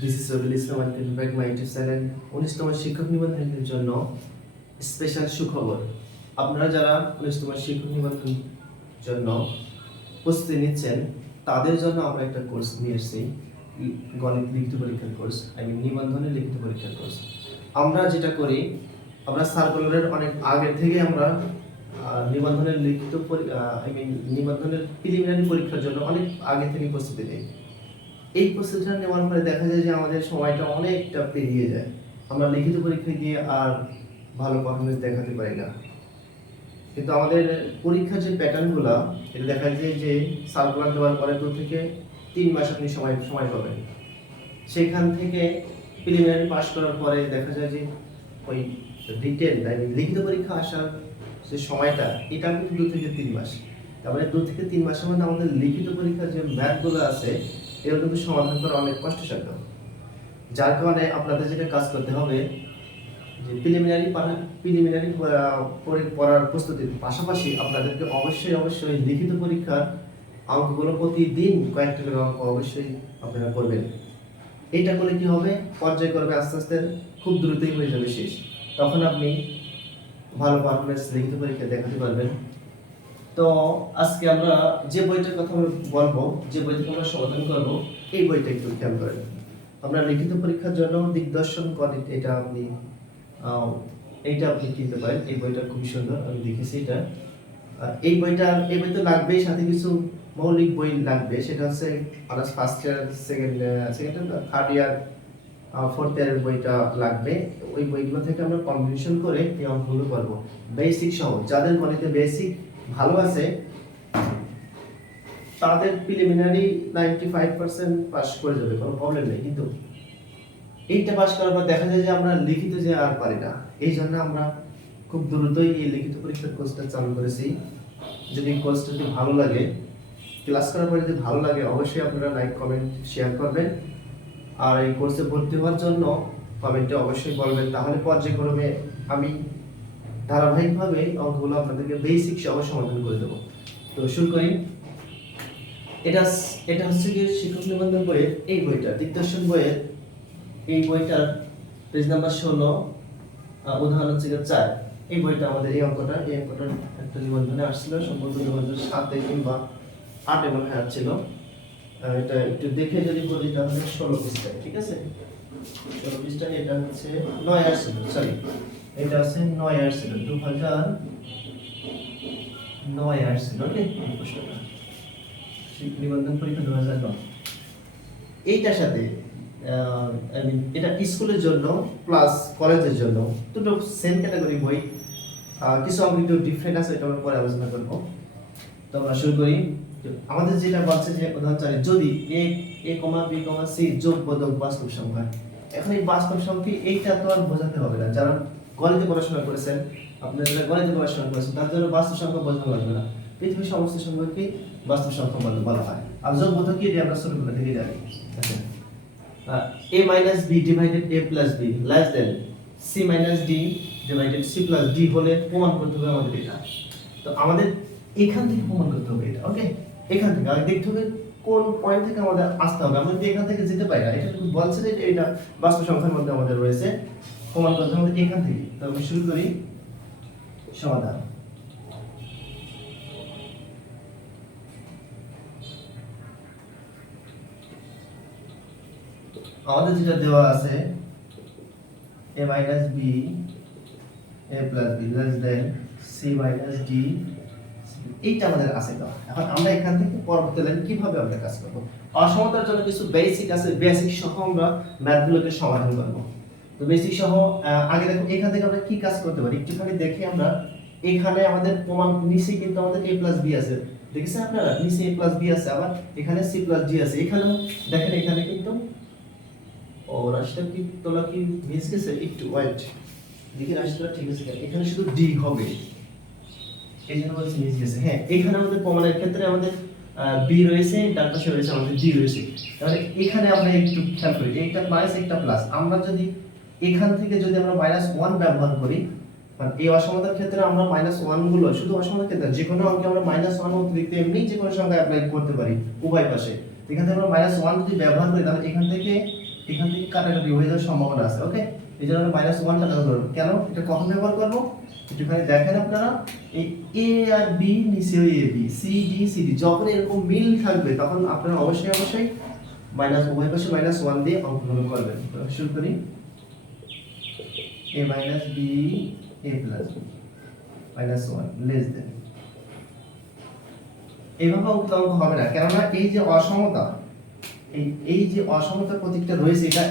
This is Robil Islam welcome back my YouTube channel. 19তম শিক্ষক নিবন্ধনের জন্য স্পেশাল সুখবর। আপনারা যারা 19তম শিক্ষক নিবন্ধনের জন্য প্রস্তুতি নিচ্ছেন তাদের জন্য আমরা একটা কোর্স নিয়ে এসেছি, গণিত লিখিত পরীক্ষার কোর্স, নিবন্ধনের লিখিত পরীক্ষার কোর্স। আমরা যেটা করি, আমরা সার্কুলারের অনেক আগে থেকে আমরা নিবন্ধনের নিবন্ধনের প্রিলিমিনারি পরীক্ষার জন্য অনেক আগে থেকে প্রস্তুতি নিই। এই প্রস্তুতিটা নেওয়ার পরে দেখা যায় যে আমাদের সময়টা অনেকটা পেরিয়ে যায়, আমরা লিখিত পরীক্ষা দিয়ে আর ভালো পারফরমেন্স দেখাতে পারি না। কিন্তু আমাদের পরীক্ষার যে প্যাটার্নগুলো, এটা দেখা যায় যে সার্কুলার দেওয়ার পরে 2 থেকে 3 মাস আপনি সময় পাবেন। সেখান থেকে প্রিলিমিনারি পাস করার পরে দেখা যায় যে ওই রিটেন লিখিত পরীক্ষা আসার যে সময়টা, এটা কিন্তু 2 থেকে 3 মাস। তারপরে 2 থেকে 3 মাসের মধ্যে আমাদের লিখিত পরীক্ষার যে ম্যাথগুলো আছে এগুলো কিন্তু সমাধান করা অনেক কষ্টসাধ্য। যার কারণে আপনাদের যেটা কাজ করতে হবে, যে প্রিলিমিনারি পড়ার প্রস্তুতির পাশাপাশি আপনাদেরকে অবশ্যই লিখিত পরীক্ষার অঙ্কগুলো প্রতিদিন কয়েকটা করে অঙ্ক অবশ্যই আপনারা করবেন। এইটা করলে কি হবে, পর্যায়ক্রমে আস্তে আস্তে খুব দ্রুতই হয়ে যাবে শেষ। তখন আপনি ভালো পারফরমেন্স লিখিত পরীক্ষা দেখাতে পারবেন। তো আজকে আমরা যে বইটার কথা বলবো, যে বই থেকে আমরা সমাধান করবো, এই বইটা একটু খেয়াল করেন। আমরা লিখিত পরীক্ষার জন্য দিগদর্শন গণিত, এইটা আপনি কিনতে পারেন। এই বইটা খুবই সুন্দর, আমি দেখেছি এটা। এই বই তো লাগবেই, সাথে কিছু মৌলিক বই লাগবে। সেটা হচ্ছে honours first year, second third year, fourth ইয়ারের বইটা লাগবে। ওই বইগুলো থেকে আমরা কম্বিনেশন করে এই অঙ্কগুলো করবো, বেসিক সহ। যাদের গণিতে বেসিক ভালো আছে তাদের প্রিলিমিনারি 95% পাস করে যাবে, কোনো প্রবলেম নেই। কিন্তু এইটা পাস করার পর দেখা যায় যে আমরা লিখিত যে আর পারি না। এই জন্য আমরা খুব দ্রুতই এই লিখিত পরীক্ষার কোর্সটা চালু করেছি। যদি কোর্সটা ভালো লাগে, ক্লাস করার পরে যদি ভালো লাগে, অবশ্যই আপনারা লাইক কমেন্ট শেয়ার করবেন। আর এই কোর্সে ভর্তি হওয়ার জন্য কমেন্টে অবশ্যই বলবেন, তাহলে পর্যায়ক্রমে আমি ধারাবাহিকভাবে অঙ্কগুলো আপনাদেরকে বেসিক সহ সমাধান করে দেবো। তো শুরু করি। এটা হচ্ছে কি শিক্ষক নিবন্ধন বইয়ের এই বইটা, দিগদর্শন বইয়ের এই বইটার পেজ নাম্বার 16, উদাহরণ হচ্ছে 4। এই বইটা আমাদের এই অঙ্কটা একটা নিবন্ধনে আসছিল, সম্ভবত 2007 কিংবা 8 মনে হয় আসছিল। এটা একটু দেখে যদি বলি তাহলে 16 পৃষ্ঠায়, ঠিক আছে? 16 পৃষ্ঠায় এটা হচ্ছে 9 আসছিল, সরি এটা আছে 9 আসছিল, 2009 আসছিল। ওকে, প্রশ্নটা নিবন্ধন পরীক্ষা 2009। এইটার সাথে এটা স্কুলের জন্য প্লাস কলেজের জন্য দুটো সেম ক্যাটাগরি বই। কিছু অঙ্ক একটু ডিফারেন্ট আছে, এটা আমরা পরে আলোচনা করব। তো আমরা শুরু করি। আমাদের যেটা বলছে যে উদাহরণ 4, যদি a, b, c যোগবোধক বাস্তব সংখ্যা। এখন এই বাস্তব সংখ্যা এইটা তো আর বোঝাতে হবে না। যারা গণিতে পড়াশোনা করেছেন, আপনারা যারা গণিতে পড়াশোনা করেছেন তার জন্য বাস্তব সংখ্যা বোঝানো লাগবে না। পৃথিবীর সমস্ত সংখ্যাকে বাস্তব সংখ্যা বলা হয়। আর যোগবোধক কি, এটা আমরা ছোটবেলা থেকে জানি। আচ্ছা, a minus b divided a plus b less than c minus d divided c plus d হলে প্রমাণ করতে হবে আমাদের এটা। তো আমাদের এখান থেকে প্রমাণ করতে হবে এটা। ওকে, এখান থেকে আগে দেখতে হবে কোন পয়েন্ট থেকে আমাদের আসতে হবে। আমরা যদি এখান থেকে যেতে পারি না, এটা বলছে যে এটা বাস্তব সংখ্যার মধ্যে আমাদের রয়েছে, প্রমাণ করতে হবে এখান থেকে। তো আমি শুরু করি সমাধান। আমাদের যেটা দেওয়া আছে a minus b a plus b less than c minus d, এইটা আমাদের আছে তো। এখন আমরা এখান থেকে পরবর্তী লাইন কিভাবে আমরা কাজ করব, অসমতার জন্য কিছু বেসিক আছে, বেসিক সহ আমরা ম্যাথগুলোকে সমাধান করব। তো বেসিক সহ আগে দেখো এখান থেকে আমরা কি কাজ করতে পারি একটুখানি দেখি। আমরা এখানে আমাদের প্রমাণ নিচে কিন্তু আমাদের a plus b আছে, দেখেছেন আপনারা? নিচে a plus b আছে, আবার এখানে c plus d আছে। এখানেও দেখেন, এখানে কিন্তু রাশিটা কি তোলা কি মিস গেছে, একটু ওয়েট দেখি রাশিটা ঠিক আছে। এখানে শুধু d হবে, এই জন্য বলছি মিস গেছে। হ্যাঁ, এখানে আমাদের প্রমাণের ক্ষেত্রে আমাদের b রয়েছে, তার পাশে রয়েছে আমাদের d রয়েছে। তাহলে এখানে আমরা একটু খেয়াল করি, এইটা মাইনাস একটা প্লাস। আমরা যদি এখান থেকে যদি আমরা -1 ব্যবহার করি, মানে এই অসমতার ক্ষেত্রে আমরা -1 গুলো, শুধু অসমতার ক্ষেত্রে যে কোনো অঙ্কে আমরা -1 অতিরিক্ত এমনি যে কোনো সংখ্যা অ্যাপ্লাই করতে পারি উভয় পাশে। এখান থেকে আমরা -1 যদি ব্যবহার করি, তাহলে এখান থেকে এখান থেকে কাটাকাটি হয়ে যাওয়ার সম্ভাবনা আছে। ওকে, এই জন্য আমরা -1 টা ব্যবহার করব। কেন এটা কখন ব্যবহার করব? একটুখানি দেখেন আপনারা, এই এ আর বি নিচেও A B, C D C D, যখন এরকম মিল থাকবে তখন আপনারা অবশ্যই মাইনাস উভয় পাশে -1 দিয়ে অঙ্কগুলো করবেন। শুরু করি, a minus b a plus b -1 less than. এইভাবে অঙ্ক হবে না, কেননা এই যে অসমতা, এই যে অসমতার প্রতীকটা রয়েছে এটা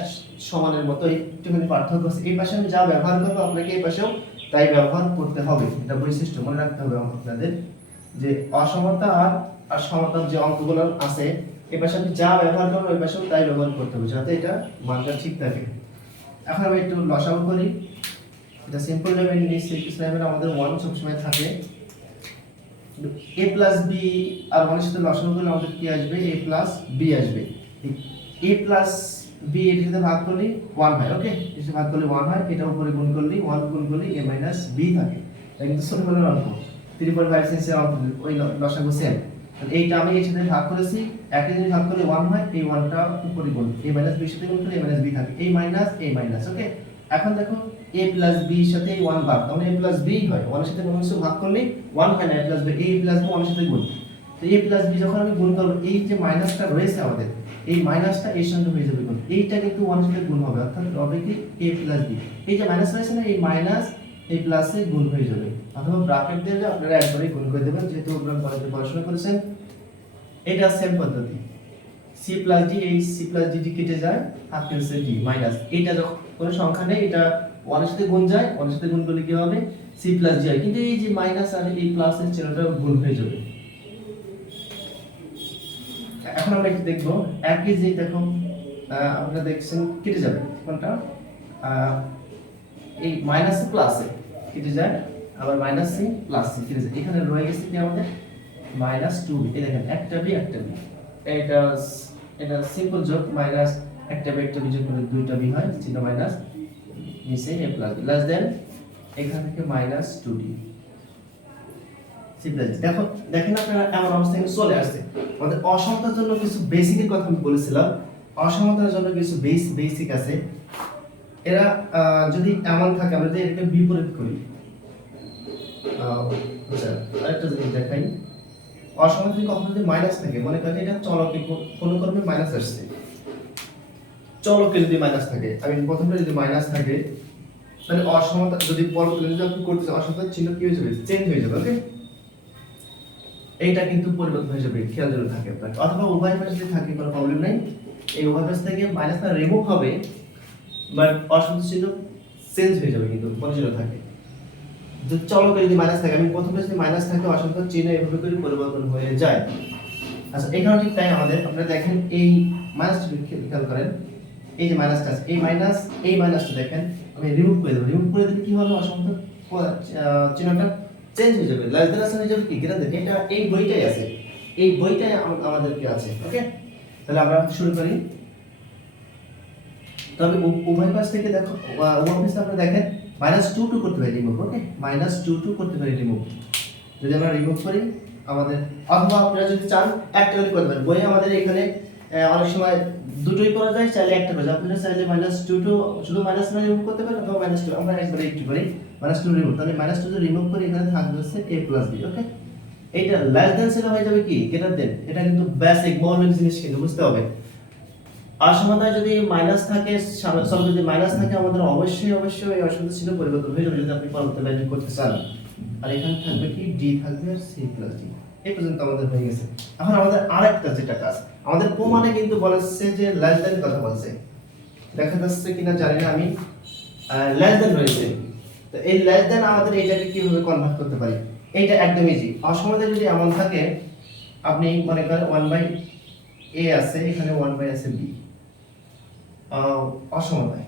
সমানের মতো একটুখানি পার্থক্য আছে। এই পাশে আমি যা ব্যবহার করবো আপনাকে এই পাশেও তাই ব্যবহার করতে হবে, এটা বৈশিষ্ট্য মনে রাখতে হবে আপনাদের, যে অসমতা আর সমতার যে অঙ্কগুলো আছে এই পাশে আপনি যা ব্যবহার করবেন ওই পাশেও তাই ব্যবহার করতে হবে, যাতে এটা মানটা ঠিক থাকে। এখন আমি একটু লসাগু করি, এটা সিম্পল লেভেল নিচে কিছু লেভেল আমাদের 1 সবসময় থাকে। a প্লাস b আর 1 এর সাথে লসাগু করলে আমাদের কি আসবে? a প্লাস b আসবে। a প্লাস b এর সাথে ভাগ করলে 1 হয়। ওকে, এর সাথে ভাগ করলে 1 হয়, এটা উপরে গুণ করলে 1 গুণ করলে a মাইনাস b থাকে। এটা কিন্তু ছোটবেলার অঙ্ক, 3.5 সেন্সের অঙ্ক, ওই লসাগু সেম। তাহলে এইটা আমি এর সাথে ভাগ করেছি, একই জিনিস ভাগ করলে 1 হয়, এই 1টা উপরে গুণ, a মাইনাস b এর সাথে গুণ করলে a মাইনাস b থাকে, a মাইনাস। ওকে, এখন দেখো a প্লাস b এর সাথে 1 ভাগ, তাহলে a প্লাস b হয়, 1 এর সাথে কোনো কিছু ভাগ করলে 1 হয় না, a plus b, a plus b 1 এর সাথে গুণ। তো a প্লাস b যখন আমি গুণ করব, এই যে মাইনাসটা রয়েছে আমাদের, এই মাইনাসটা এর সঙ্গে হয়ে যাবে গুণ, এইটা কিন্তু 1 এর সাথে গুণ হবে, অর্থাৎ হবে কি a প্লাস b, এই যে মাইনাস রয়েছে না, এই মাইনাস এই প্লাসে গুণ হয়ে যাবে, অথবা ব্র্যাকেট দিয়ে আপনারা একবারই গুণ করে দেবেন, যেহেতু আপনারা কলেজে পড়াশোনা করেছেন। এটা সেম পদ্ধতি, c প্লাস d, এই c প্লাস d কেটে যায়, হাফ ক্যান্সেল d মাইনাস, এটা যখন কোনো সংখ্যা নেই এটা 1 এর সাথে গুণ যায়, 1 এর সাথে গুণ করলে কি হবে? c প্লাস d হয়, কিন্তু এই যে মাইনাস আর এই প্লাসের চিহ্নটা গুণ হয়ে যাবে। এখন আমরা একটু দেখব, একই যে দেখো আপনারা দেখছেন কেটে যাবে, কোনটা? এই মাইনাসে প্লাসে কেটে যায়, আবার মাইনাসে প্লাসে কেটে যায়, এখানে রয়ে গেছে কি আমাদের -2। এই দেখেন একটা বি এটা সিম্পল যোগ, মাইনাস একটা বি একটা বি যোগ করে দুইটা বি হয়, চিহ্ন মাইনাস, নিচে a plus b, less than এখান থেকে -2d c প্লাস d। দেখো দেখেন আপনারা এমন অবস্থা কিন্তু চলে আসছে। আমাদের অসমতার জন্য কিছু বেসিকের কথা আমি বলেছিলাম, অসমতার জন্য কিছু বেসিক আছে। এরা যদি এমন থাকে, আমরা যদি এটাকে বিপরীত করি, আচ্ছা আরেকটা জিনিস দেখাই, অসমতা যদি কখনো যদি মাইনাস থাকে, মনে করেন এটা চলকে কোনো কারণে মাইনাস আসছে, চলকে যদি মাইনাস থাকে, আমি প্রথমটা যদি মাইনাস থাকে, তাহলে অসমতা যদি পরবর্তীতে যদি আপনি করতে চান, অসমতার চিহ্ন কি হয়ে যাবে? চেঞ্জ হয়ে যাবে। ওকে, এইটা কিন্তু পরিবর্তন হয়ে যাবে, খেয়াল যেন থাকে আপনার। অথবা উভয় পাশে যদি থাকে কোনো প্রবলেম নাই, এই উভয় পাশ থেকে মাইনাসটা রিমুভ হবে, বাট অসমতা চিহ্ন চেঞ্জ হয়ে যাবে, কিন্তু পজিটিভ থাকে। যদি চলকে যদি মাইনাস থাকে, আমি প্রথমে যদি মাইনাস থাকে, অসমতার চিহ্ন এভাবে করে পরিবর্তন হয়ে যায়। আচ্ছা, এখানে ঠিক তাই আমাদের, আপনারা দেখেন এই মাইনাসটা খেয়াল করেন, এই যে মাইনাসটা আছে, এই মাইনাসটা দেখেন আমি রিমুভ করে দেব, রিমুভ করে দিলে কি হবে? অসমতা চিহ্নটা চেঞ্জ হয়ে যাবে, লেস দেন হয়ে যাবে কি গ্রেটার দেন। এটা এই বইটাই আছে, এই বইটাই আমাদের কি আছে। ওকে, তাহলে আমরা শুরু করি। তবে উভয় পাশ থেকে দেখো, উভয় পাশ থেকে আপনারা দেখেন -2 করতে পারি রিমুভ। ওকে, -2 করতে পারি রিমুভ। যদি আমরা রিমুভ করি আমাদের, অথবা আপনারা যদি চান একটা করে করতে পারেন, বইয়ে আমাদের এখানে অনেক সময় দুটোই করা যায়, চাইলে একটা করা যায়। আপনারা চাইলে -2 শুধু মাইনাস না রিমুভ করতে পারেন, অথবা -2 আমরা একবারে একটু করি -2 রিমুভ। তাহলে -2 যদি রিমুভ করি, এখানে থাকবে হচ্ছে a প্লাস b। ওকে, এইটা লেস দেন ছিল হয়ে যাবে কি গ্রেটার দেন। এটা কিন্তু বেসিক মৌলিক জিনিস, কিন্তু বুঝতে হবে। অসমতায় যদি মাইনাস থাকে, সব যদি মাইনাস থাকে, আমাদের অবশ্যই এই অসমতা ছিল পরিবর্তন হয়ে যাবে, যদি আপনি পরবর্তী ভ্যালু করতে চান। আর এখানে থাকবে কি d থাকবে আর c প্লাস d। এই পর্যন্ত আমাদের হয়ে গেছে। এখন আমাদের আরেকটা যেটা কাজ, আমাদের প্রমাণে কিন্তু বলেছে যে লেস দেন কথা বলছে, দেখা যাচ্ছে কিনা জানি না আমি, লেস দেন রয়েছে। তো এই লেস দেন আমাদের এটাকে কিভাবে কনভার্ট করতে পারি? এইটা একদম ইজি। অসমতা যদি এমন থাকে, আপনি মনে করেন 1/a আছে, এখানে 1/ আছে b, অসমতায়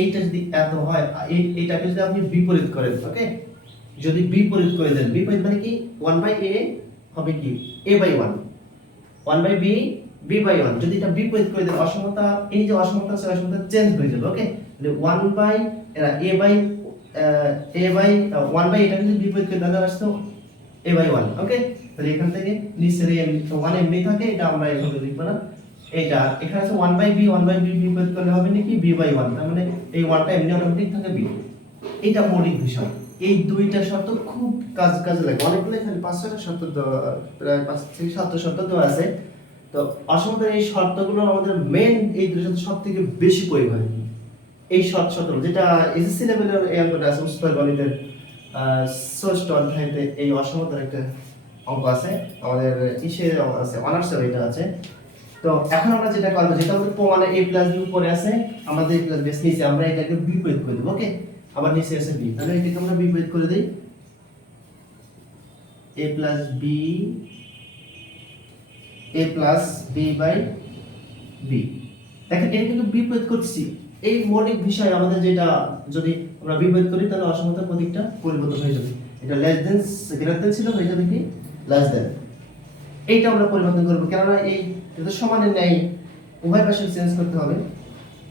এইটা যদি এত হয়, এইটাকে যদি আপনি বিপরীত করেন, ওকে, যদি বিপরীত করে দেন, বিপরীত মানে কি 1/a হবে কি a/1, 1/b b/1, যদি এটা বিপরীত করে দেন, অসমতা, এই যে অসমতা আছে, অসমতা চেঞ্জ হয়ে যাবে। ওকে, তাহলে 1/a/1/, এটা যদি বিপরীত করে দেন আসতো a/1। ওকে, তাহলে এখান থেকে নিচের 1 এমনি থাকে, এটা আমরা এভাবে লিখব না, এইটা এখানে আছে 1/b 1/b বিপরীত করলে হবে নাকি b/1, তার মানে এই 1টা এমনি অটোমেটিক থাকে b। এটা মৌলিক বিষয়। এই দুইটা শর্ত খুব কাজে লাগে, অনেকগুলো এখানে 5-6টা শর্ত দেওয়া, প্রায় 5 থেকে 7টা শর্ত দেওয়া আছে। তো অসমতার এই শর্তগুলো আমাদের মেইন এই দুটো শর্ত সবথেকে বেশি পরিমাণ এই শর্তগুলো, যেটা এসএসসি লেভেলের এই অঙ্কটা আছে উচ্চতর গণিতের 6ষ্ঠ অধ্যায়তে এই অসমতার একটা অঙ্ক আছে, আমাদের ইসে আছে অনার্সের এটা আছে। তো এখন আমরা যেটা করব, যেটা আমাদের প্রমাণে a প্লাস b উপরে আছে, আমাদের a প্লাস b নিচে, আমরা এটাকে বিপরীত করে দেব। ওকে, আবার নিচে আছে b, তাহলে এটাকে আমরা বিপরীত করে দেই, a plus b by b। দেখেন এটা কিন্তু বিপরীত করছি। এই মৌলিক বিষয় আমাদের যেটা যদি আমরা বিপরীত করি তাহলে অসমতার প্রতীকটা পরিবর্তন হয়ে যাবে। এটা লেস দেন গ্রেটার দেন ছিল, হয়ে যাবে কি লেস দেন। এইটা আমরা পরিবর্তন করব, কেননা এই এটা সমানের ন্যায় উভয় পাশে চেঞ্জ করতে হবে।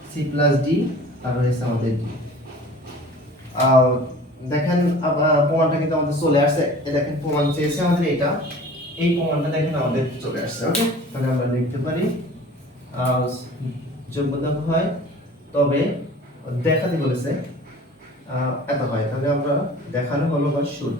c প্লাস d আর হয়েছে আমাদের d। দেখেন প্রমাণটা কিন্তু আমাদের চলে আসছে, এই দেখেন প্রমাণ চেয়েছে আমাদের এটা, এই প্রমাণটা দেখেন আমাদের চলে আসছে। ওকে, তাহলে আমরা লিখতে পারি যোগ্যতা হয় তবে দেখাতে বলেছে এত হয়, তাহলে আমরা দেখানো হলো বা শুড।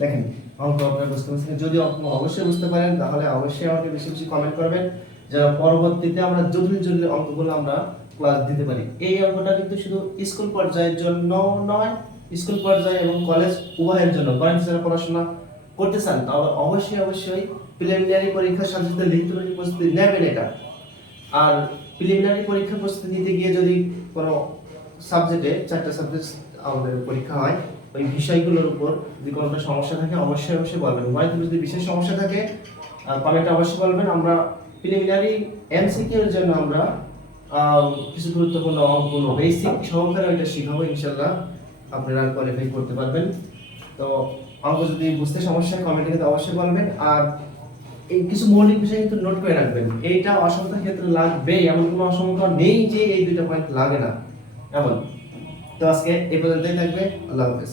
দেখেন অঙ্ক আপনারা বুঝতে পারছেন, যদি অবশ্যই বুঝতে পারেন তাহলে অবশ্যই আমাকে বেশি বেশি কমেন্ট করবেন, যেন পরবর্তীতে আমরা জটিল অঙ্কগুলো আমরা ক্লাস দিতে পারি। এই অঙ্কটা কিন্তু শুধু স্কুল পর্যায়ের জন্য নয়, স্কুল পর্যায়ে এবং কলেজ উভয়ের জন্য। গণিত যারা পড়াশোনা করতে চান তাহলে অবশ্যই প্রিলিমিনারি পরীক্ষার সাথে সাথে লিখিত পরীক্ষার প্রস্তুতি নেবেন এটা। আর প্রিলিমিনারি পরীক্ষার প্রস্তুতি নিতে গিয়ে যদি কোনো সাবজেক্টে 4টা সাবজেক্ট আমাদের পরীক্ষা হয়, ওই বিষয়গুলোর উপর যদি কোনোটা সমস্যা থাকে অবশ্যই বলবেন। গণিতে যদি বিশেষ সমস্যা থাকে কমেন্টে অবশ্যই বলবেন। আমরা প্রিলিমিনারি এমসিকিউ এর জন্য আমরা কিছু গুরুত্বপূর্ণ অঙ্কগুলো বেসিক সহকারে ওইটা শিখাবো, ইনশাআল্লাহ আপনারা কোয়ালিফাই করতে পারবেন। তো অঙ্ক যদি বুঝতে সমস্যা হয় কমেন্টে কিন্তু অবশ্যই বলবেন। আর এই কিছু মৌলিক বিষয় কিন্তু নোট করে রাখবেন, এইটা অসমতার ক্ষেত্রে লাগবে, এমন কোনো অসমতা নেই যে এই দুইটা পয়েন্ট লাগে না এমন। তো আজকে এই পর্যন্তই থাকবে, আল্লাহ হাফেজ।